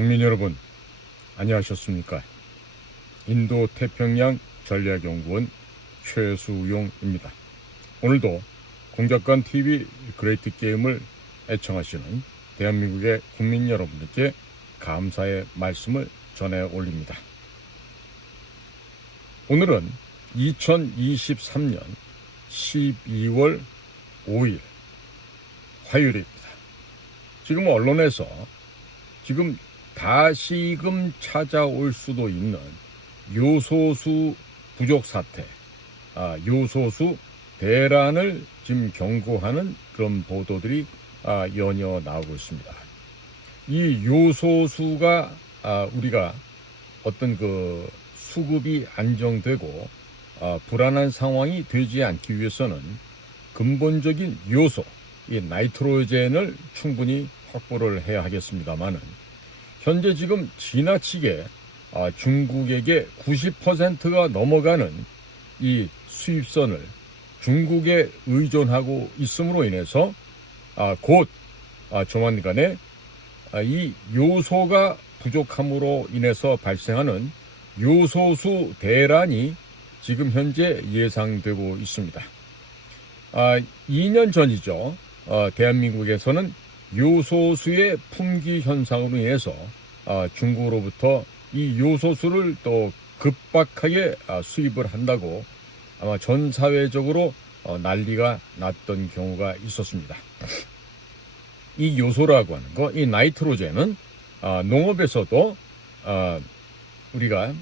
국민 여러분, 안녕하셨습니까? 인도태평양 전략연구원 최수용입니다. 오늘도 공작관TV 그레이트 게임을 애청하시는 대한민국의 국민 여러분들께 감사의 말씀을 전해 올립니다. 오늘은 2023년 12월 5일 화요일입니다. 지금 언론에서 지금 다시금 찾아올 수도 있는 요소수 부족 사태, 요소수 대란을 지금 경고하는 그런 보도들이 연이어 나오고 있습니다. 이 요소수가 우리가 어떤 그 수급이 안정되고 불안한 상황이 되지 않기 위해서는 근본적인 요소, 이 나이트로젠을 충분히 확보를 해야 하겠습니다만은 현재 지금 지나치게 중국에게 90%가 넘어가는 이 수입선을 중국에 의존하고 있음으로 인해서 곧 조만간에 이 요소가 부족함으로 인해서 발생하는 요소수 대란이 지금 현재 예상되고 있습니다. 2년 전이죠. 대한민국에서는 요소수의 품귀 현상으로 인해서 중국으로부터 이 요소수를 또 급박하게 수입을 한다고 아마 전 사회적으로 난리가 났던 경우가 있었습니다. 이 요소라고 하는 거, 이 나이트로젠은 농업에서도 우리가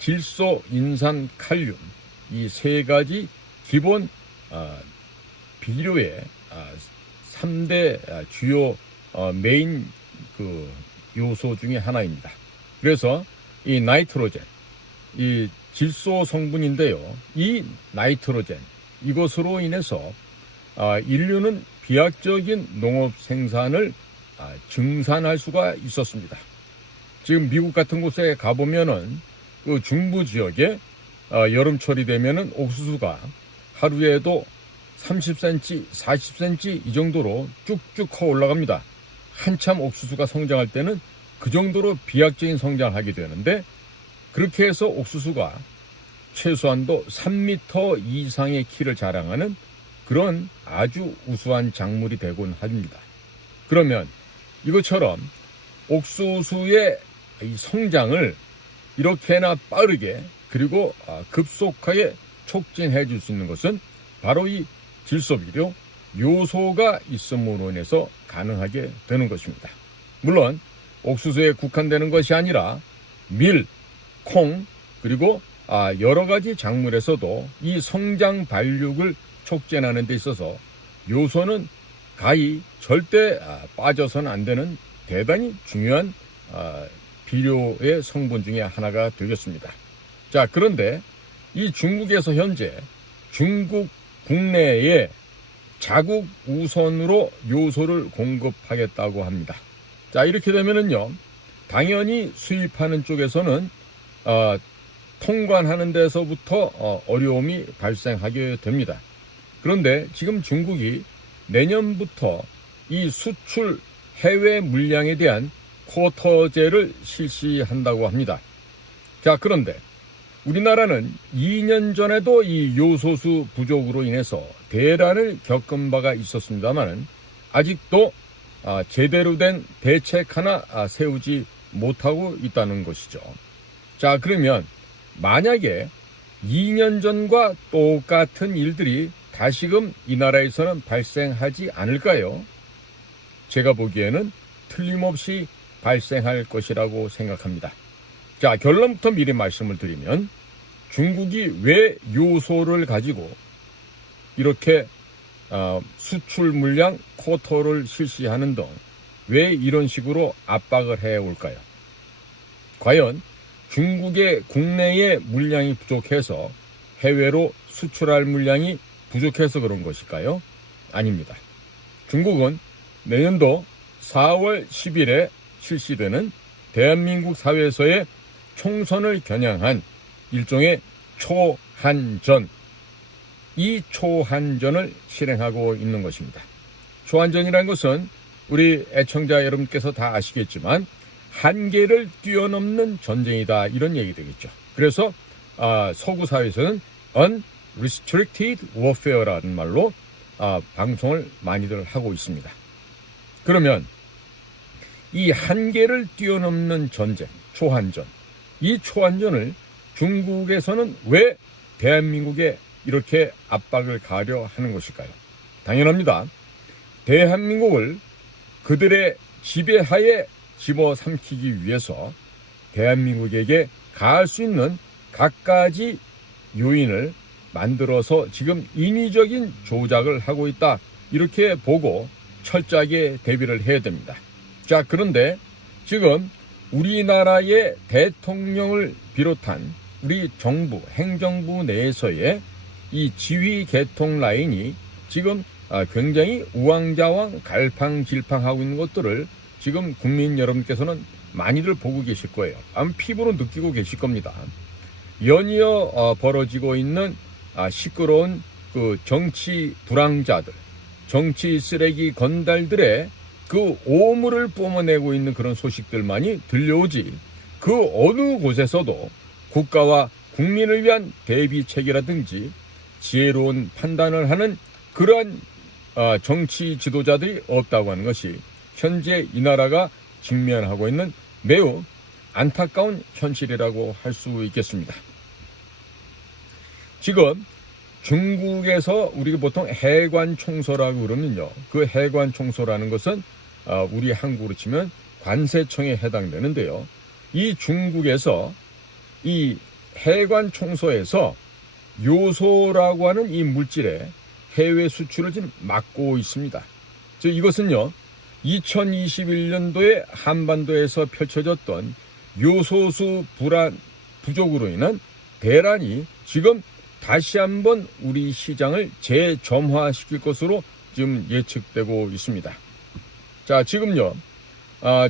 질소, 인산, 칼륨 이 세 가지 기본 비료의 3대 주요 메인 그 요소 중에 하나입니다. 그래서 이 나이트로젠, 이 질소 성분인데요. 이 나이트로젠, 이것으로 인해서 인류는 비약적인 농업 생산을 증산할 수가 있었습니다. 지금 미국 같은 곳에 가보면은 그 중부 지역에 여름철이 되면은 옥수수가 하루에도 30cm, 40cm 이 정도로 쭉쭉 커 올라갑니다. 한참 옥수수가 성장할 때는 그 정도로 비약적인 성장을 하게 되는데 그렇게 해서 옥수수가 최소한도 3m 이상의 키를 자랑하는 그런 아주 우수한 작물이 되곤 합니다. 그러면 이것처럼 옥수수의 이 성장을 이렇게나 빠르게 그리고 급속하게 촉진해 줄 수 있는 것은 바로 이 질소비료, 요소가 있음으로 인해서 가능하게 되는 것입니다. 물론 옥수수에 국한되는 것이 아니라 밀, 콩, 그리고 여러 가지 작물에서도 이 성장 발육을 촉진하는 데 있어서 요소는 가히 절대 빠져서는 안 되는 대단히 중요한 비료의 성분 중에 하나가 되겠습니다. 자, 그런데 이 중국에서 현재 중국 국내에 자국 우선으로 요소를 공급하겠다고 합니다. 자, 이렇게 되면은요, 당연히 수입하는 쪽에서는 통관하는 데서부터 어려움이 발생하게 됩니다. 그런데 지금 중국이 내년부터 이 수출 해외 물량에 대한 쿼터제를 실시한다고 합니다. 자, 그런데 우리나라는 2년 전에도 이 요소수 부족으로 인해서 대란을 겪은 바가 있었습니다만 아직도 제대로 된 대책 하나 세우지 못하고 있다는 것이죠. 자, 그러면 만약에 2년 전과 똑같은 일들이 다시금 이 나라에서는 발생하지 않을까요? 제가 보기에는 틀림없이 발생할 것이라고 생각합니다. 자, 결론부터 미리 말씀을 드리면 중국이 왜 요소를 가지고 이렇게 수출 물량 쿼터를 실시하는 등 왜 이런 식으로 압박을 해올까요? 과연 중국의 국내의 물량이 부족해서 해외로 수출할 물량이 부족해서 그런 것일까요? 아닙니다. 중국은 내년도 4월 10일에 실시되는 대한민국 사회에서의 총선을 겨냥한 일종의 초한전, 이 초한전을 실행하고 있는 것입니다. 초한전이라는 것은 우리 애청자 여러분께서 다 아시겠지만 한계를 뛰어넘는 전쟁이다, 이런 얘기 되겠죠. 그래서 서구 사회에서는 unrestricted warfare라는 말로 방송을 많이들 하고 있습니다. 그러면 이 한계를 뛰어넘는 전쟁, 초한전, 이 초한전을 중국에서는 왜 대한민국에 이렇게 압박을 가하려 하는 것일까요? 당연합니다. 대한민국을 그들의 지배하에 집어삼키기 위해서 대한민국에게 가할 수 있는 갖가지 요인을 만들어서 지금 인위적인 조작을 하고 있다, 이렇게 보고 철저하게 대비를 해야 됩니다. 자, 그런데 지금 우리나라의 대통령을 비롯한 우리 정부, 행정부 내에서의 이 지휘 계통 라인이 지금 굉장히 우왕좌왕 갈팡질팡하고 있는 것들을 지금 국민 여러분께서는 많이들 보고 계실 거예요. 아마 피부로 느끼고 계실 겁니다. 연이어 벌어지고 있는 시끄러운 그 정치 불황자들, 정치 쓰레기 건달들의 그 오물을 뿜어내고 있는 그런 소식들만이 들려오지, 그 어느 곳에서도 국가와 국민을 위한 대비책이라든지 지혜로운 판단을 하는 그러한 정치 지도자들이 없다고 하는 것이 현재 이 나라가 직면하고 있는 매우 안타까운 현실이라고 할 수 있겠습니다. 지금 중국에서 우리가 보통 해관 총소라고 그러면요, 그 해관 총소라는 것은 우리 한국으로 치면 관세청에 해당되는데요. 이 중국에서 이 해관 총소에서 요소라고 하는 이 물질의 해외 수출을 지금 막고 있습니다. 즉 이것은요, 2021년도에 한반도에서 펼쳐졌던 요소수 부족으로 인한 대란이 지금 다시 한번 우리 시장을 재점화시킬 것으로 지금 예측되고 있습니다. 자, 지금요,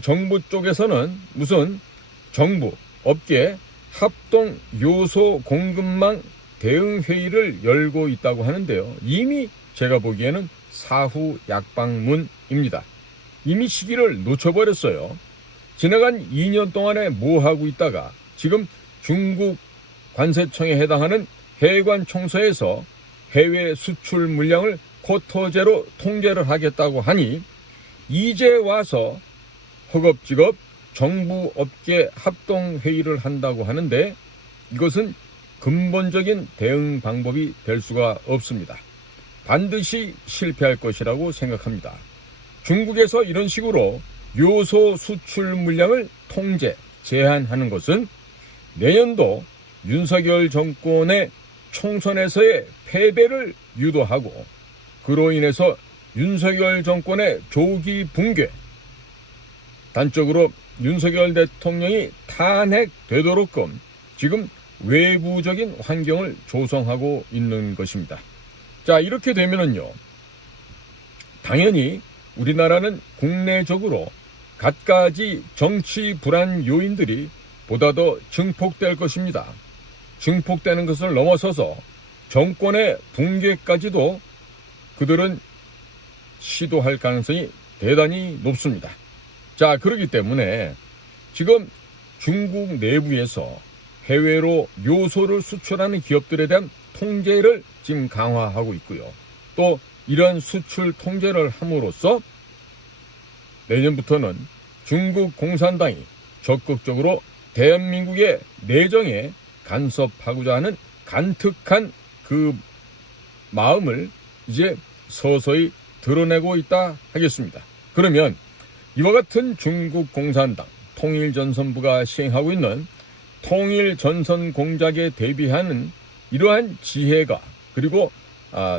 정부 쪽에서는 무슨 정부, 업계 합동 요소 공급망 대응 회의를 열고 있다고 하는데요. 이미 제가 보기에는 사후 약방문입니다. 이미 시기를 놓쳐버렸어요. 지나간 2년 동안에 뭐 하고 있다가 지금 중국 관세청에 해당하는 해관 총소에서 해외 수출 물량을 쿼터제로 통제를 하겠다고 하니 이제 와서 허겁지겁 정부 업계 합동 회의를 한다고 하는데 이것은 근본적인 대응 방법이 될 수가 없습니다. 반드시 실패할 것이라고 생각합니다. 중국에서 이런 식으로 요소 수출 물량을 통제, 제한하는 것은 내년도 윤석열 정권의 총선에서의 패배를 유도하고 그로 인해서 윤석열 정권의 조기 붕괴, 단적으로 윤석열 대통령이 탄핵되도록끔 지금 외부적인 환경을 조성하고 있는 것입니다. 자, 이렇게 되면은요, 당연히 우리나라는 국내적으로 갖가지 정치 불안 요인들이 보다 더 증폭될 것입니다. 증폭되는 것을 넘어서서 정권의 붕괴까지도 그들은 시도할 가능성이 대단히 높습니다. 자, 그렇기 때문에 지금 중국 내부에서 해외로 요소를 수출하는 기업들에 대한 통제를 지금 강화하고 있고요. 또 이런 수출 통제를 함으로써 내년부터는 중국 공산당이 적극적으로 대한민국의 내정에 간섭하고자 하는 간특한 그 마음을 이제 서서히 드러내고 있다 하겠습니다. 그러면 이와 같은 중국 공산당 통일전선부가 시행하고 있는 통일전선 공작에 대비하는 이러한 지혜가 그리고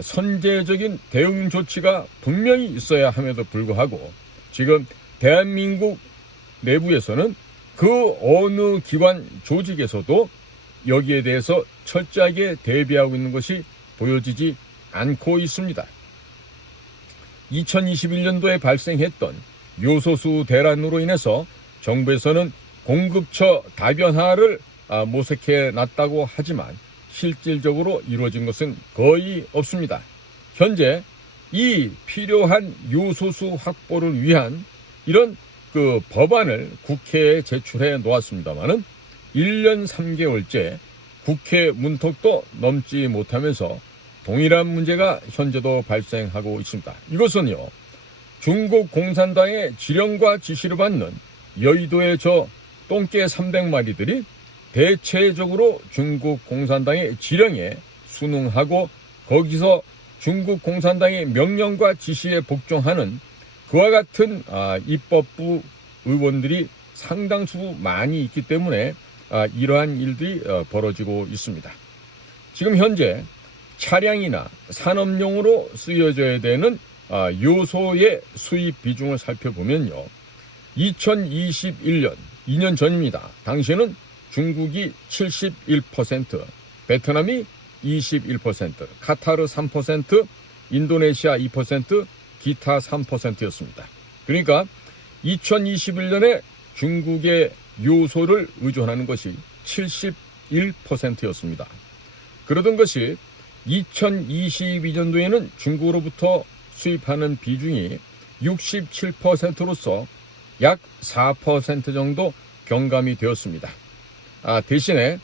선제적인 대응 조치가 분명히 있어야 함에도 불구하고 지금 대한민국 내부에서는 그 어느 기관 조직에서도 여기에 대해서 철저하게 대비하고 있는 것이 보여지지 않고 있습니다. 2021년도에 발생했던 요소수 대란으로 인해서 정부에서는 공급처 다변화를 모색해 놨다고 하지만 실질적으로 이루어진 것은 거의 없습니다. 현재 이 필요한 요소수 확보를 위한 이런 그 법안을 국회에 제출해 놓았습니다만은 1년 3개월째 국회 문턱도 넘지 못하면서 동일한 문제가 현재도 발생하고 있습니다. 이것은요, 중국 공산당의 지령과 지시를 받는 여의도의 저 똥개 300마리들이 대체적으로 중국 공산당의 지령에 순응하고 거기서 중국 공산당의 명령과 지시에 복종하는 그와 같은 입법부 의원들이 상당수 많이 있기 때문에 이러한 일들이 벌어지고 있습니다. 지금 현재 차량이나 산업용으로 쓰여져야 되는 요소의 수입 비중을 살펴보면요, 2021년 2년 전입니다. 당시에는 중국이 71%, 베트남이 21%, 카타르 3%, 인도네시아 2%, 기타 3%였습니다. 그러니까 2021년에 중국의 요소를 의존하는 것이 71%였습니다. 그러던 것이 2022년도에는 중국으로부터 수입하는 비중이 67%로서 약 4% 정도 경감이 되었습니다. 대신에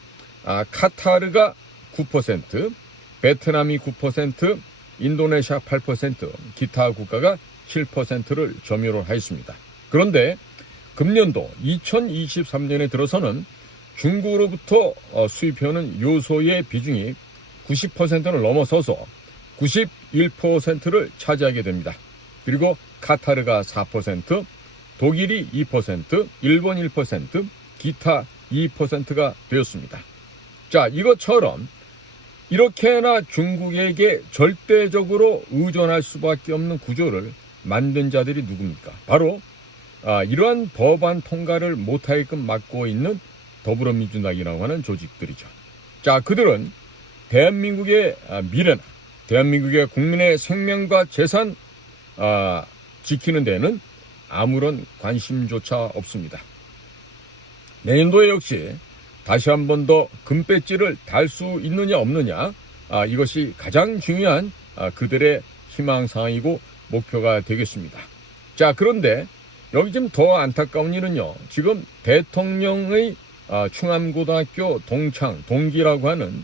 카타르가 9%, 베트남이 9%, 인도네시아 8%, 기타 국가가 7%를 점유를 하였습니다. 그런데 금년도 2023년에 들어서는 중국으로부터 수입해오는 요소의 비중이 90%를 넘어서서 91%를 차지하게 됩니다. 그리고 카타르가 4%, 독일이 2%, 일본 1%, 기타 2%가 되었습니다. 자, 이것처럼 이렇게나 중국에게 절대적으로 의존할 수밖에 없는 구조를 만든 자들이 누굽니까? 바로 이러한 법안 통과를 못하게끔 막고 있는 더불어민주당이라고 하는 조직들이죠. 자, 그들은 대한민국의 미래나 대한민국의 국민의 생명과 재산 지키는 데는 아무런 관심조차 없습니다. 내년도에 역시 다시 한 번 더 금배지를 달 수 있느냐 없느냐, 이것이 가장 중요한 그들의 희망사항이고 목표가 되겠습니다. 자, 그런데 여기 좀 더 안타까운 일은요, 지금 대통령의 충암고등학교 동기라고 하는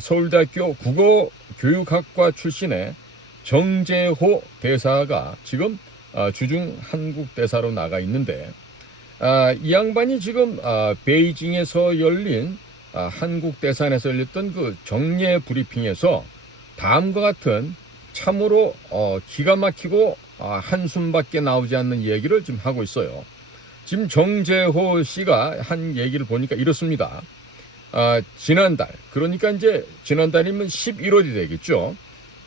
서울대학교 국어교육학과 출신의 정재호 대사가 지금 주중 한국 대사로 나가 있는데, 이 양반이 지금 베이징에서 열린 한국 대사관에서 열렸던 그 정례 브리핑에서 다음과 같은 참으로 기가 막히고 한숨밖에 나오지 않는 얘기를 지금 하고 있어요. 지금 정재호 씨가 한 얘기를 보니까 이렇습니다. 지난달, 그러니까 이제 지난달이면 11월이 되겠죠.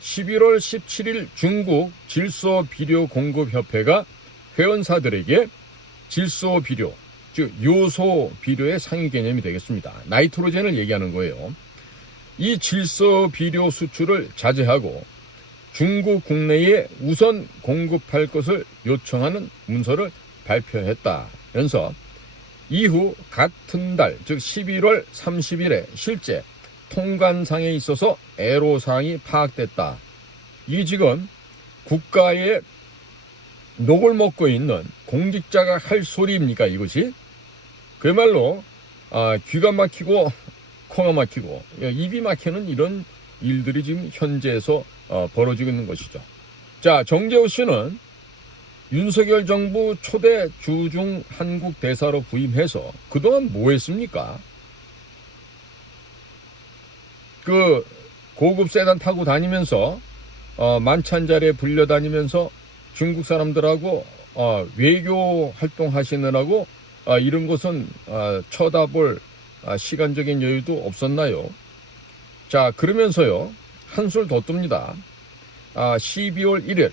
11월 17일 중국 질소비료공급협회가 회원사들에게 질소비료, 즉 요소비료의 상위 개념이 되겠습니다. 나이트로젠을 얘기하는 거예요. 이 질소비료 수출을 자제하고 중국 국내에 우선 공급할 것을 요청하는 문서를 발표했다면서 이후 같은 달, 즉 11월 30일에 실제 통관상에 있어서 애로사항이 파악됐다. 이 지금 국가의 녹을 먹고 있는 공직자가 할 소리입니까, 이것이? 그야말로 귀가 막히고 코가 막히고 입이 막히는 이런 일들이 지금 현재에서 벌어지고 있는 것이죠. 자, 정재호 씨는 윤석열 정부 초대 주중 한국 대사로 부임해서 그동안 뭐 했습니까? 그 고급 세단 타고 다니면서 만찬 자리에 불려다니면서 중국 사람들하고 외교 활동하시느라고 이런 것은 쳐다볼 시간적인 여유도 없었나요? 자, 그러면서요, 한술 더 뜹니다. 12월 1일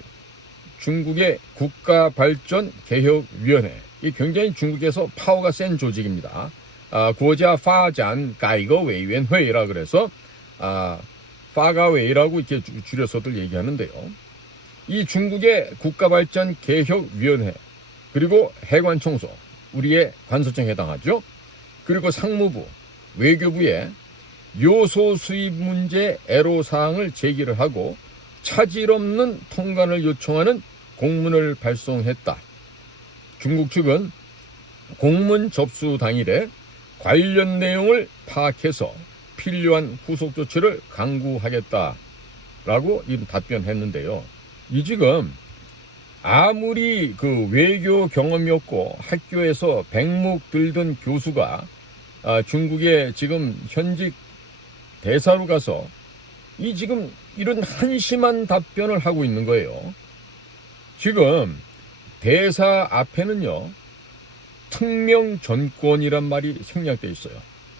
중국의 국가발전개혁위원회, 이 굉장히 중국에서 파워가 센 조직입니다. 국가파전개혁위원회라 그래서 파가웨이라고 이렇게 줄여서들 얘기하는데요. 이 중국의 국가발전개혁위원회, 그리고 해관청소, 우리의 관서청에 해당하죠. 그리고 상무부, 외교부에 요소 수입 문제 애로사항을 제기를 하고 차질 없는 통관을 요청하는 공문을 발송했다. 중국 측은 공문 접수 당일에 관련 내용을 파악해서 필요한 후속 조치를 강구하겠다라고 답변했는데요. 이 지금 아무리 그 외교 경험이 없고 학교에서 백목 들던 교수가 중국의 지금 현직 대사로 가서 이 지금 이런 한심한 답변을 하고 있는 거예요. 지금 대사 앞에는요, 특명 전권이란 말이 생략되어 있어요.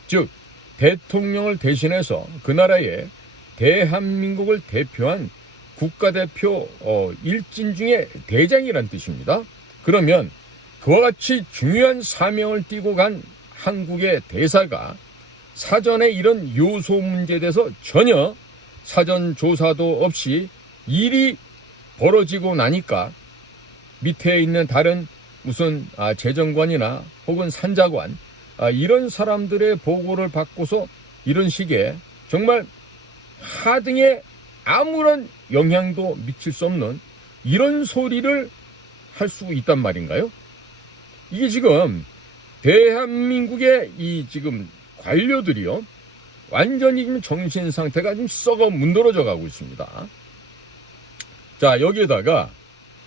즉 대통령을 대신해서 그 나라의 대한민국을 대표한 국가대표 일진 중에 대장이란 뜻입니다. 그러면 그와 같이 중요한 사명을 띠고 간 한국의 대사가 사전에 이런 요소 문제에 대해서 전혀 사전 조사도 없이 일이 벌어지고 나니까 밑에 있는 다른 무슨 재정관이나 혹은 산자관 이런 사람들의 보고를 받고서 이런 식의 정말 하등에 아무런 영향도 미칠 수 없는 이런 소리를 할 수 있단 말인가요? 이게 지금 대한민국의 이 지금 관료들이요, 완전히 지금 정신 상태가 좀 썩어 문드러져 가고 있습니다. 자, 여기에다가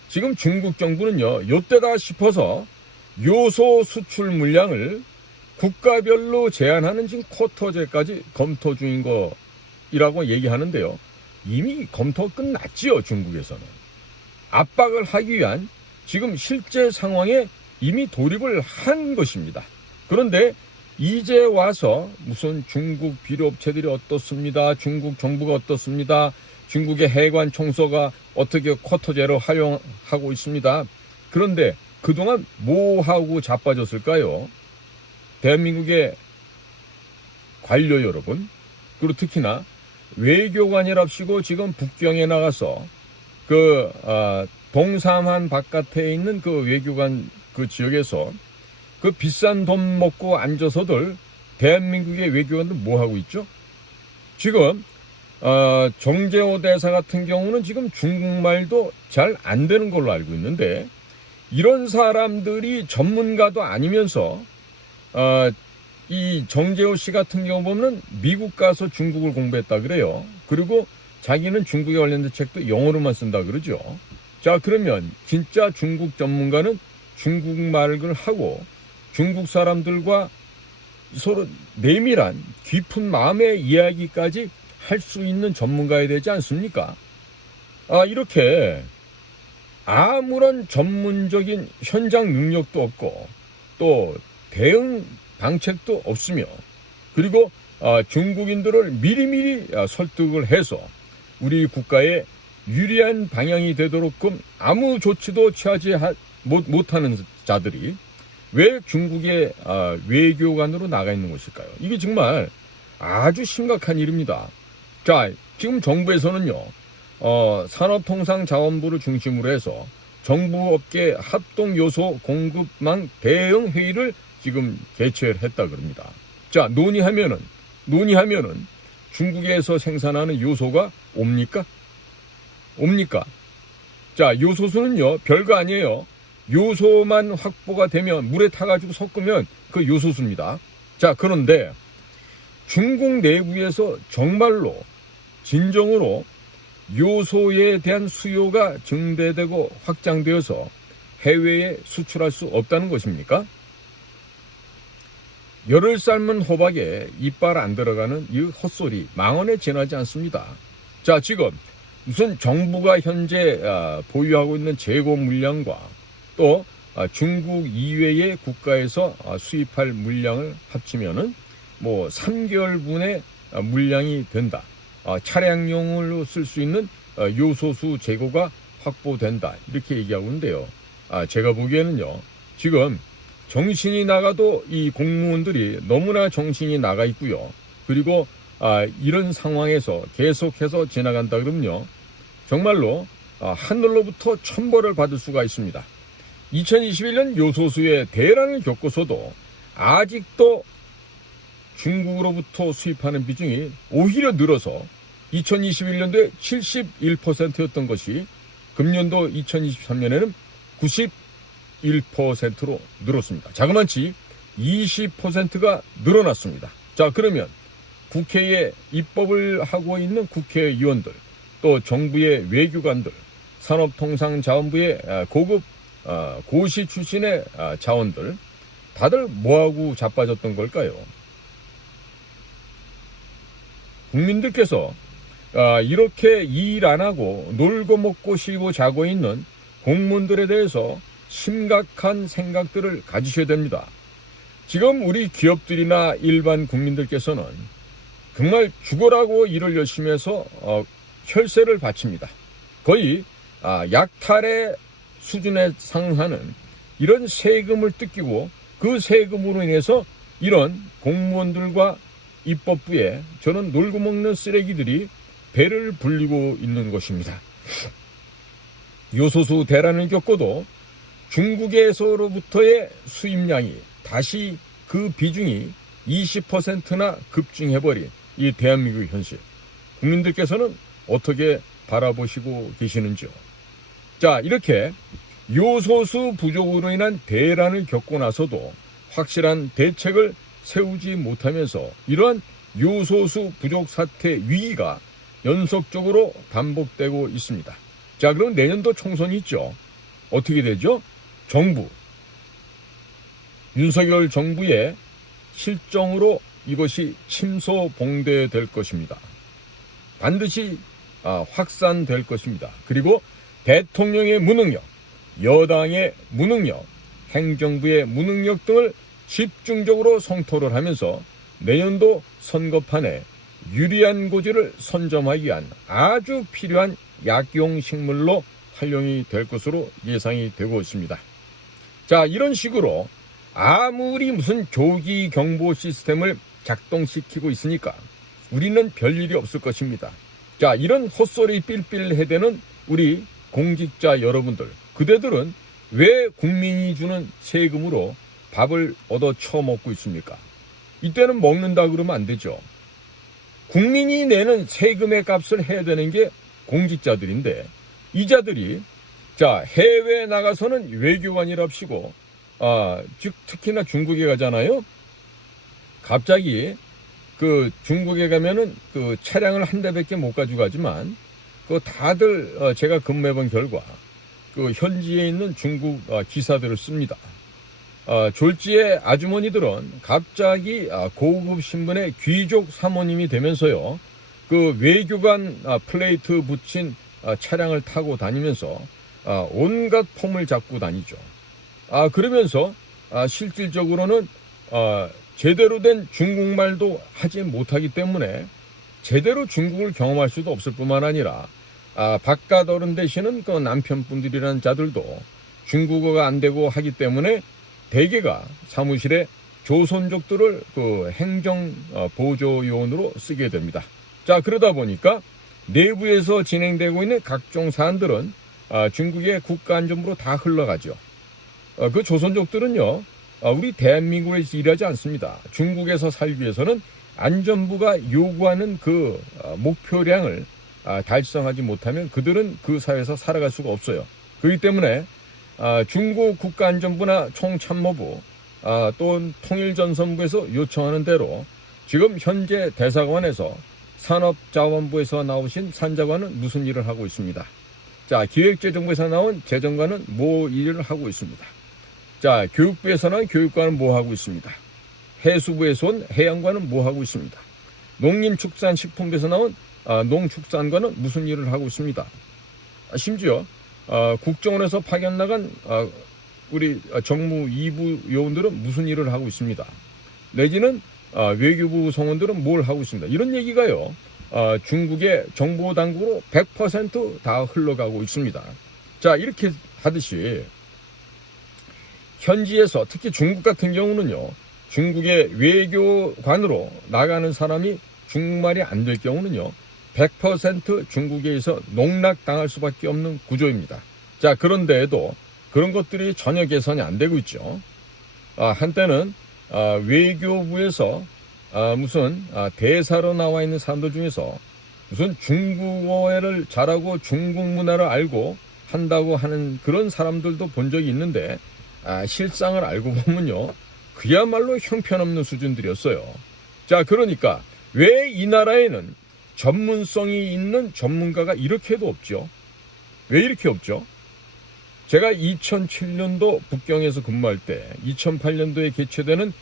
지금 중국 정부는요, 요때다 싶어서 요소 수출 물량을 국가별로 제한하는 지금 쿼터제까지 검토 중인 거이라고 얘기하는데요. 이미 검토 끝났지요, 중국에서는. 압박을 하기 위한 지금 실제 상황에 이미 돌입을 한 것입니다. 그런데 이제 와서 무슨 중국 비료업체들이 어떻습니다, 중국 정부가 어떻습니다, 중국의 해관 총서가 어떻게 쿼터제로 활용하고 있습니다. 그런데 그동안 뭐하고 자빠졌을까요? 대한민국의 관료 여러분, 그리고 특히나 외교관이랍시고 지금 북경에 나가서 동삼한 바깥에 있는 그 외교관 그 지역에서 그 비싼 돈 먹고 앉아서들 대한민국의 외교관들 뭐하고 있죠? 지금 정재호 대사 같은 경우는 지금 중국말도 잘 안 되는 걸로 알고 있는데, 이런 사람들이 전문가도 아니면서 이 정재호 씨 같은 경우 보면 미국 가서 중국을 공부했다 그래요. 그리고 자기는 중국에 관련된 책도 영어로만 쓴다 그러죠. 자, 그러면 진짜 중국 전문가는 중국말을 하고 중국 사람들과 서로 내밀한 깊은 마음의 이야기까지 할 수 있는 전문가야 되지 않습니까? 이렇게 아무런 전문적인 현장 능력도 없고 또 대응 방책도 없으며, 그리고 중국인들을 미리미리 설득을 해서 우리 국가에 유리한 방향이 되도록끔 아무 조치도 취하지 못하는 자들이 왜 중국의 외교관으로 나가 있는 것일까요? 이게 정말 아주 심각한 일입니다. 자, 지금 정부에서는요, 산업통상자원부를 중심으로 해서 정부업계 합동요소 공급망 대응 회의를 지금 개최했다 그럽니다. 자, 논의하면은 중국에서 생산하는 요소가 옵니까? 자, 요소수는요, 별거 아니에요. 요소만 확보가 되면 물에 타가지고 섞으면 그 요소수입니다. 자, 그런데 중국 내부에서 정말로 진정으로 요소에 대한 수요가 증대되고 확장되어서 해외에 수출할 수 없다는 것입니까? 열을 삶은 호박에 이빨 안 들어가는 이 헛소리 망언에 지나지 않습니다. 자, 지금 무슨 정부가 현재 보유하고 있는 재고 물량과 또 중국 이외의 국가에서 수입할 물량을 합치면은 뭐 3개월분의 물량이 된다. 차량용으로 쓸 수 있는 요소수 재고가 확보된다. 이렇게 얘기하고 있는데요. 제가 보기에는요, 지금 정신이 나가도 이 공무원들이 너무나 정신이 나가 있고요. 그리고 이런 상황에서 계속해서 지나간다 그러면요, 정말로 하늘로부터 천벌을 받을 수가 있습니다. 2021년 요소수의 대란을 겪고서도 아직도 중국으로부터 수입하는 비중이 오히려 늘어서 2021년도에 71%였던 것이 금년도 2023년에는 21%로 늘었습니다. 자그마치 20%가 늘어났습니다. 자, 그러면 국회에 입법을 하고 있는 국회의원들, 또 정부의 외교관들, 산업통상자원부의 고급 고시 출신의 자원들, 다들 뭐하고 자빠졌던 걸까요? 국민들께서 이렇게 일 안 하고 놀고 먹고 쉬고 자고 있는 공무원들에 대해서 심각한 생각들을 가지셔야 됩니다. 지금 우리 기업들이나 일반 국민들께서는 정말 죽어라고 일을 열심히 해서 혈세를 바칩니다. 거의 약탈의 수준에 상하는 이런 세금을 뜯기고 그 세금으로 인해서 이런 공무원들과 입법부에 저는 놀고 먹는 쓰레기들이 배를 불리고 있는 것입니다. 요소수 대란을 겪고도 중국에서로부터의 수입량이 다시 그 비중이 20%나 급증해버린 이 대한민국의 현실, 국민들께서는 어떻게 바라보시고 계시는지요? 자, 이렇게 요소수 부족으로 인한 대란을 겪고 나서도 확실한 대책을 세우지 못하면서 이러한 요소수 부족 사태 위기가 연속적으로 반복되고 있습니다. 자, 그럼 내년도 총선이 있죠. 어떻게 되죠? 윤석열 정부의 실정으로 이것이 침소봉대될 것입니다. 반드시 확산될 것입니다. 그리고 대통령의 무능력, 여당의 무능력, 행정부의 무능력 등을 집중적으로 성토를 하면서 내년도 선거판에 유리한 고지를 선점하기 위한 아주 필요한 약용식물로 활용이 될 것으로 예상이 되고 있습니다. 자, 이런 식으로 아무리 무슨 조기 경보 시스템을 작동시키고 있으니까 우리는 별일이 없을 것입니다. 자, 이런 헛소리 삘삘 해대는 우리 공직자 여러분들, 그대들은 왜 국민이 주는 세금으로 밥을 얻어 처먹고 있습니까? 이때는 먹는다 그러면 안 되죠. 국민이 내는 세금의 값을 해야 되는 게 공직자들인데, 이자들이 해외에 나가서는 외교관이랍시고 즉 특히나 중국에 가잖아요. 갑자기 그 중국에 가면은 그 차량을 한 대밖에 못 가져가지만 그 다들 제가 근무해본 결과 그 현지에 있는 중국 기사들을 씁니다. 졸지의 아주머니들은 갑자기 고급 신분의 귀족 사모님이 되면서요, 그 외교관 플레이트 붙인 차량을 타고 다니면서 온갖 폼을 잡고 다니죠. 그러면서 실질적으로는 제대로 된 중국말도 하지 못하기 때문에 제대로 중국을 경험할 수도 없을 뿐만 아니라 바깥 어른 되시는 그 남편분들이라는 자들도 중국어가 안 되고 하기 때문에 대개가 사무실에 조선족들을 그 행정 보조 요원으로 쓰게 됩니다. 자, 그러다 보니까 내부에서 진행되고 있는 각종 사안들은 중국의 국가안전부로 다 흘러가죠. 그 조선족들은요, 우리 대한민국에서 일하지 않습니다. 중국에서 살기 위해서는 안전부가 요구하는 그 목표량을 달성하지 못하면 그들은 그 사회에서 살아갈 수가 없어요. 그렇기 때문에 중국 국가안전부나 총참모부 또는 통일전선부에서 요청하는 대로 지금 현재 대사관에서 산업자원부에서 나오신 산자관은 무슨 일을 하고 있습니다. 자, 기획재정부에서 나온 재정관은 뭐 일을 하고 있습니다. 자, 교육부에서 나온 교육관은 뭐 하고 있습니다. 해수부에서 온 해양관은 뭐 하고 있습니다. 농림축산식품부에서 나온 농축산관은 무슨 일을 하고 있습니다. 심지어 국정원에서 파견 나간 우리 정무 2부 요원들은 무슨 일을 하고 있습니다. 내지는 외교부 성원들은 뭘 하고 있습니다. 이런 얘기가요, 중국의 정보당국으로 100% 흘러가고 있습니다. 자, 이렇게 하듯이 현지에서 특히 중국 같은 경우는요, 중국의 외교관으로 나가는 사람이 중국말이 안 될 경우는요, 100% 중국에서 농락당할 수밖에 없는 구조입니다. 자, 그런데도 그런 것들이 전혀 개선이 안 되고 있죠. 한때는 외교부에서 무슨 대사로 나와 있는 사람들 중에서 무슨 중국어를 잘하고 중국 문화를 알고 한다고 하는 그런 사람들도 본 적이 있는데 실상을 알고 보면요, 그야말로 형편없는 수준들이었어요. 자, 그러니까 왜 이 나라에는 전문성이 있는 전문가가 이렇게도 없죠? 왜 이렇게 없죠? 제가 2007년도 북경에서 근무할 때 2008년도에 개최되는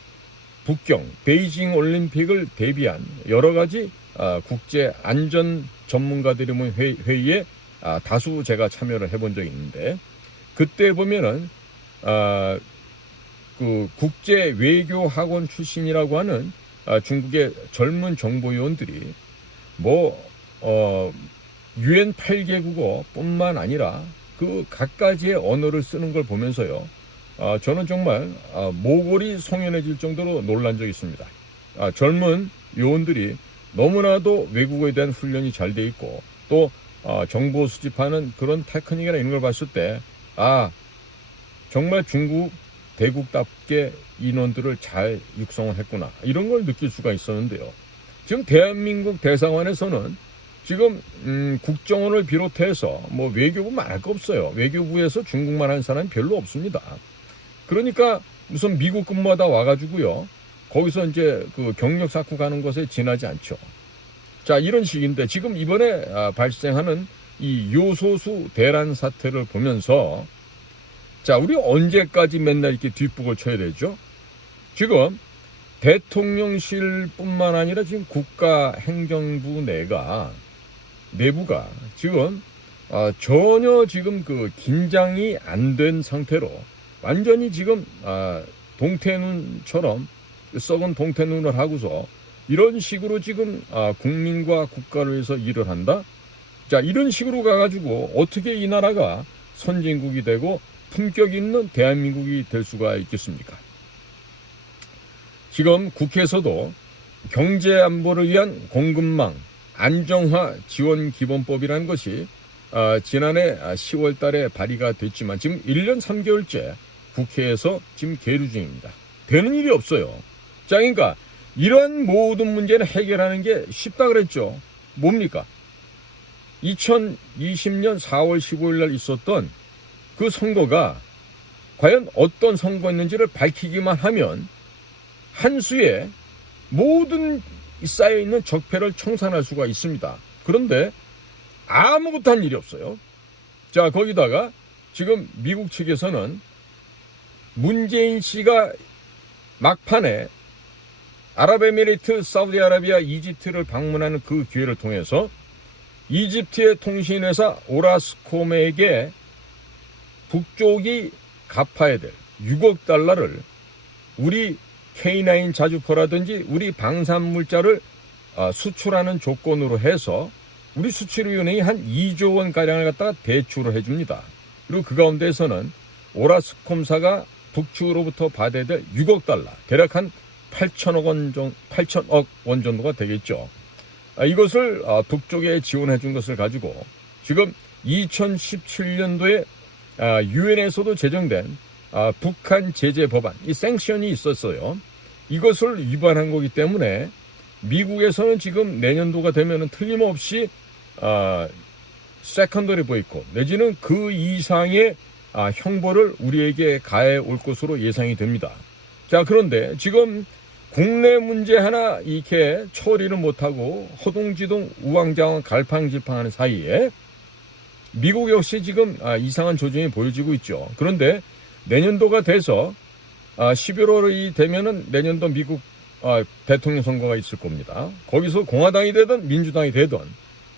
북경 베이징 올림픽을 대비한 여러 가지 국제 안전 전문가들이 모인 회의에 다수 제가 참여를 해본 적이 있는데, 그때 보면은 그 국제 외교 학원 출신이라고 하는 중국의 젊은 정보요원들이 UN 8개국어뿐만 아니라 그 각가지의 언어를 쓰는 걸 보면서요, 저는 정말 모골이 송연해질 정도로 놀란 적이 있습니다. 젊은 요원들이 너무나도 외국어에 대한 훈련이 잘 돼 있고, 또 정보 수집하는 그런 테크닉이나 이런 걸 봤을 때 정말 중국 대국답게 인원들을 잘 육성을 했구나, 이런 걸 느낄 수가 있었는데요. 지금 대한민국 대사관에서는 지금 국정원을 비롯해서 외교부 말할 거 없어요. 외교부에서 중국말 하는 사람이 별로 없습니다. 그러니까 무슨 미국 근무하다 와가지고요, 거기서 이제 그 경력 쌓고 가는 것에 지나지 않죠. 자, 이런 식인데 지금 이번에 발생하는 이 요소수 대란 사태를 보면서, 자, 우리 언제까지 맨날 이렇게 뒷북을 쳐야 되죠? 지금 대통령실뿐만 아니라 지금 국가행정부 내부가 지금 전혀 지금 그 긴장이 안 된 상태로 완전히 지금 동태눈처럼 썩은 동태눈을 하고서 이런 식으로 지금 국민과 국가를 위해서 일을 한다? 자, 이런 식으로 가가지고 어떻게 이 나라가 선진국이 되고 품격 있는 대한민국이 될 수가 있겠습니까? 지금 국회에서도 경제안보를 위한 공급망 안정화 지원 기본법이라는 것이 지난해 10월 달에 발의가 됐지만 지금 1년 3개월째 국회에서 지금 계류 중입니다. 되는 일이 없어요. 자, 그러니까 이런 모든 문제를 해결하는 게 쉽다 그랬죠. 뭡니까? 2020년 4월 15일 날 있었던 그 선거가 과연 어떤 선거였는지를 밝히기만 하면 한수에 모든 쌓여있는 적폐를 청산할 수가 있습니다. 그런데 아무것도 한 일이 없어요. 자, 거기다가 지금 미국 측에서는 문재인 씨가 막판에 아랍에미리트, 사우디아라비아, 이집트를 방문하는 그 기회를 통해서 이집트의 통신회사 오라스콤에게 북쪽이 갚아야 될 6억 달러를 우리 K9 자주포라든지 우리 방산물자를 수출하는 조건으로 해서 우리 수출위원회에 한 2조 원가량을 갖다가 대출을 해줍니다. 그리고 그 가운데에서는 오라스콤사가 북측으로부터 받아야 될 6억 달러, 대략 한 8천억 원 정도가 되겠죠. 이것을 북쪽에 지원해 준 것을 가지고 지금 2017년도에 유엔에서도 제정된 북한 제재 법안, 이 생션이 있었어요. 이것을 위반한 거기 때문에 미국에서는 지금 내년도가 되면은 틀림없이 세컨더리 보이콧 내지는 그 이상의 형벌을 우리에게 가해 올 것으로 예상이 됩니다. 자, 그런데 지금 국내 문제 하나 이렇게 처리를 못하고 허둥지둥 우왕좌왕 갈팡질팡하는 사이에 미국 역시 지금 이상한 조짐이 보여지고 있죠. 그런데 내년도가 돼서 11월이 되면은 내년도 미국 대통령 선거가 있을 겁니다. 거기서 공화당이 되든 민주당이 되든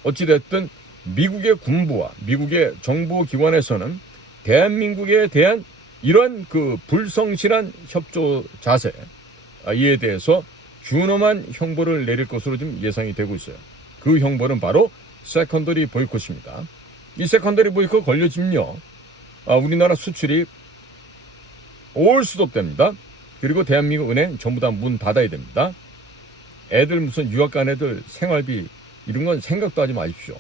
어찌됐든 미국의 군부와 미국의 정보기관에서는 대한민국에 대한 이런 그 불성실한 협조 자세, 이에 대해서 준엄한 형벌을 내릴 것으로 지금 예상이 되고 있어요. 그 형벌은 바로 세컨더리 보이콧입니다. 이 세컨더리 보이콧 걸려지면요, 우리나라 수출이 올 수도 없답니다. 그리고 대한민국 은행 전부 다 문 닫아야 됩니다. 애들 무슨 유학 간 애들 생활비 이런 건 생각도 하지 마십시오.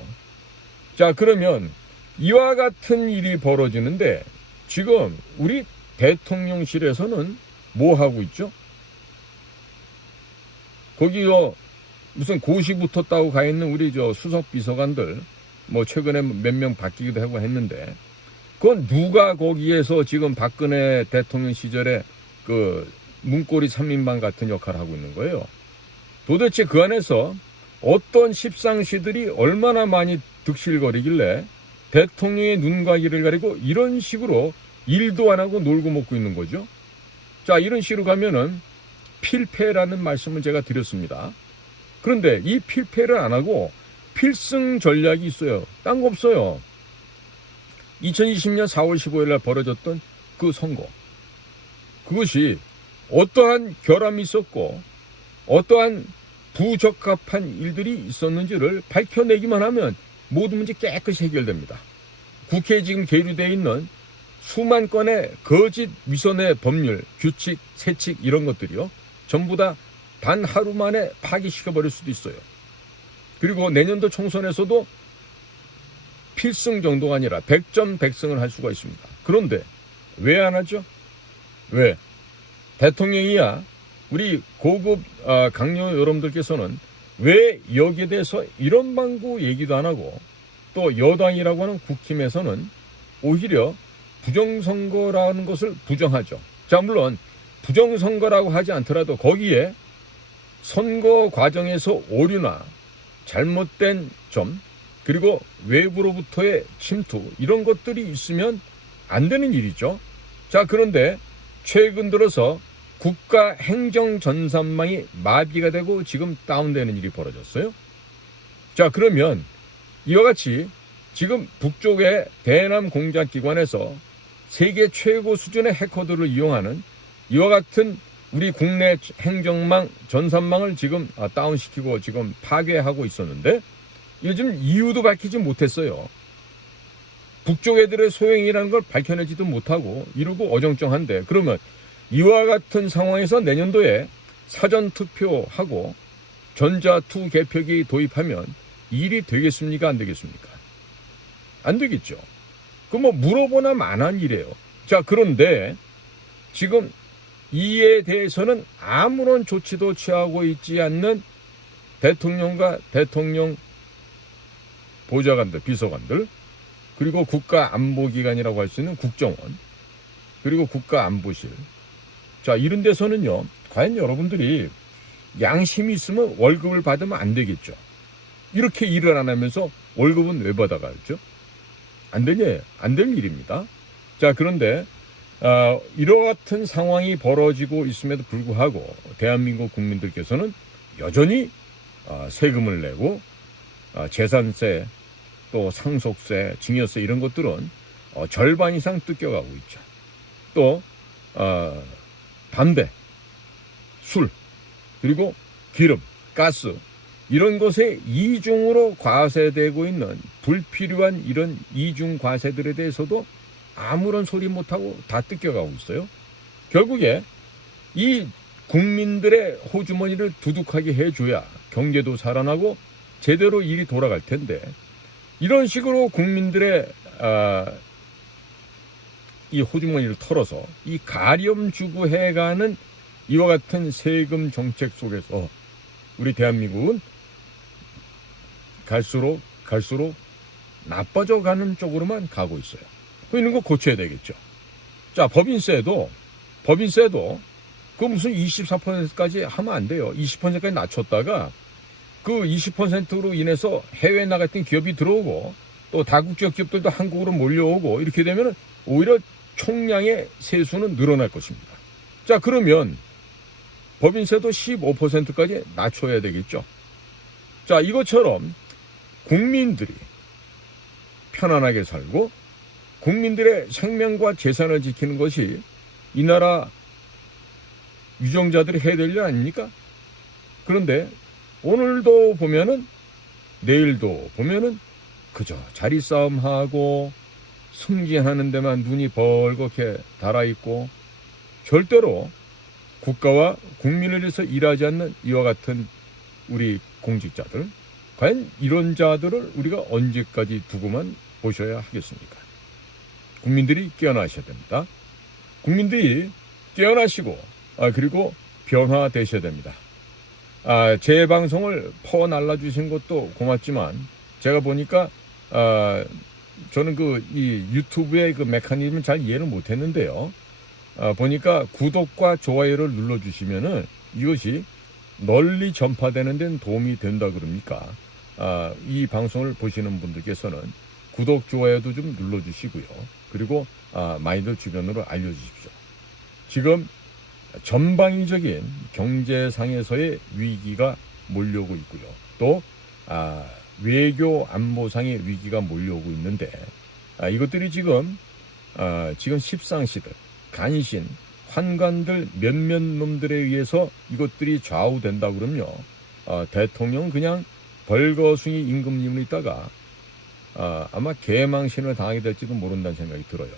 자, 그러면 이와 같은 일이 벌어지는데 지금 우리 대통령실에서는 뭐 하고 있죠? 거기요 무슨 고시 붙었다고 가 있는 우리 수석 비서관들 최근에 몇 명 바뀌기도 하고 했는데 그건 누가 거기에서 지금 박근혜 대통령 시절에 그 문고리 3인방 같은 역할을 하고 있는 거예요. 도대체 그 안에서 어떤 십상시들이 얼마나 많이 득실거리길래 대통령의 눈과 귀를 가리고 이런 식으로 일도 안 하고 놀고 먹고 있는 거죠. 자, 이런 식으로 가면은 필패라는 말씀을 제가 드렸습니다. 그런데 이 필패를 안 하고 필승 전략이 있어요. 딴 거 없어요. 2020년 4월 15일 날 벌어졌던 그 선거. 그것이 어떠한 결함이 있었고 어떠한 부적합한 일들이 있었는지를 밝혀내기만 하면 모든 문제 깨끗이 해결됩니다. 국회에 지금 계류되어 있는 수만 건의 거짓 위선의 법률, 규칙, 세칙 이런 것들이요. 전부 다 단 하루 만에 파기시켜버릴 수도 있어요. 그리고 내년도 총선에서도 필승 정도가 아니라 100점 100승을 할 수가 있습니다. 그런데 왜 안 하죠? 왜? 대통령이야 우리 고급 강요 여러분들께서는 왜 여기에 대해서 이런 방구 얘기도 안 하고 또 여당이라고 하는 국힘에서는 오히려 부정선거라는 것을 부정하죠. 자, 물론 부정선거라고 하지 않더라도 거기에 선거 과정에서 오류나 잘못된 점 그리고 외부로부터의 침투 이런 것들이 있으면 안 되는 일이죠. 자, 그런데 최근 들어서 국가 행정 전산망이 마비가 되고 지금 다운되는 일이 벌어졌어요. 자, 그러면 이와 같이 지금 북쪽의 대남 공작기관에서 세계 최고 수준의 해커들을 이용하는 이와 같은 우리 국내 행정망, 전산망을 지금 다운시키고 지금 파괴하고 있었는데 요즘 이유도 밝히지 못했어요. 북쪽 애들의 소행이라는 걸 밝혀내지도 못하고 이러고 어정쩡한데 그러면 이와 같은 상황에서 내년도에 사전투표하고 전자투 개표기 도입하면 일이 되겠습니까? 안 되겠습니까? 안 되겠죠. 그 뭐 물어보나 마나한 일이에요. 자, 그런데 지금 이에 대해서는 아무런 조치도 취하고 있지 않는 대통령과 대통령 보좌관들, 비서관들, 그리고 국가안보기관이라고 할 수 있는 국정원, 그리고 국가안보실. 자, 이런 데서는요, 과연 여러분들이 양심이 있으면 월급을 받으면 안 되겠죠. 이렇게 일을 안 하면서 월급은 왜 받아가죠? 안 될 일입니다. 자, 그런데 이와 같은 상황이 벌어지고 있음에도 불구하고 대한민국 국민들께서는 여전히 세금을 내고 재산세, 또 상속세, 증여세 이런 것들은 절반 이상 뜯겨가고 있죠. 또 담배, 술, 그리고 기름, 가스 이런 것에 이중으로 과세되고 있는 불필요한 이런 이중 과세들에 대해서도 아무런 소리 못하고 다 뜯겨가고 있어요. 결국에 이 국민들의 호주머니를 두둑하게 해줘야 경제도 살아나고 제대로 일이 돌아갈 텐데 이런 식으로 국민들의 이 호주머니를 털어서 이 가렴 주고 해가는 이와 같은 세금 정책 속에서 우리 대한민국은 갈수록 나빠져가는 쪽으로만 가고 있어요. 이런 거 고쳐야 되겠죠. 자, 법인세도 그 무슨 24%까지 하면 안 돼요. 20%까지 낮췄다가 그 20%로 인해서 해외에 나갔던 기업이 들어오고 또 다국적 기업들도 한국으로 몰려오고 이렇게 되면 오히려 총량의 세수는 늘어날 것입니다. 자, 그러면 법인세도 15%까지 낮춰야 되겠죠. 자, 이것처럼 국민들이 편안하게 살고 국민들의 생명과 재산을 지키는 것이 이 나라 유정자들이 해야 될 일 아닙니까? 그런데 오늘도 보면은 내일도 보면은 그저 자리 싸움하고 승진하는 데만 눈이 벌겋게 달아있고 절대로 국가와 국민을 위해서 일하지 않는 이와 같은 우리 공직자들, 과연 이런 자들을 우리가 언제까지 두고만 보셔야 하겠습니까? 국민들이 깨어나셔야 됩니다. 국민들이 깨어나시고 그리고 변화되셔야 됩니다. 제 방송을 퍼날라주신 것도 고맙지만 제가 보니까 저는 이 유튜브의 그 메커니즘을 잘 이해를 못했는데요. 보니까 구독과 좋아요를 눌러주시면은 이것이 널리 전파되는 데는 도움이 된다 그럽니까? 이 방송을 보시는 분들께서는 구독, 좋아요도 좀 눌러주시고요. 그리고 많이들 주변으로 알려주십시오. 지금 전방위적인 경제상에서의 위기가 몰려오고 있고요. 또 외교 안보상의 위기가 몰려오고 있는데 이것들이 지금 십상시들, 간신, 환관들 몇몇 놈들에 의해서 이것들이 좌우된다 그러면요. 대통령 그냥 벌거숭이 임금님으로 있다가 아마 개망신을 당하게 될지도 모른다는 생각이 들어요.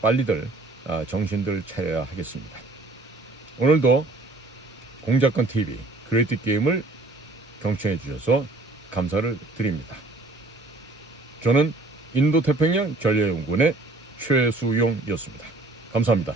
빨리들 정신들 차려야 하겠습니다. 오늘도 공작권TV 그레이트 게임을 경청해 주셔서 감사를 드립니다. 저는 인도태평양 전략연구원의 최수용이었습니다. 감사합니다.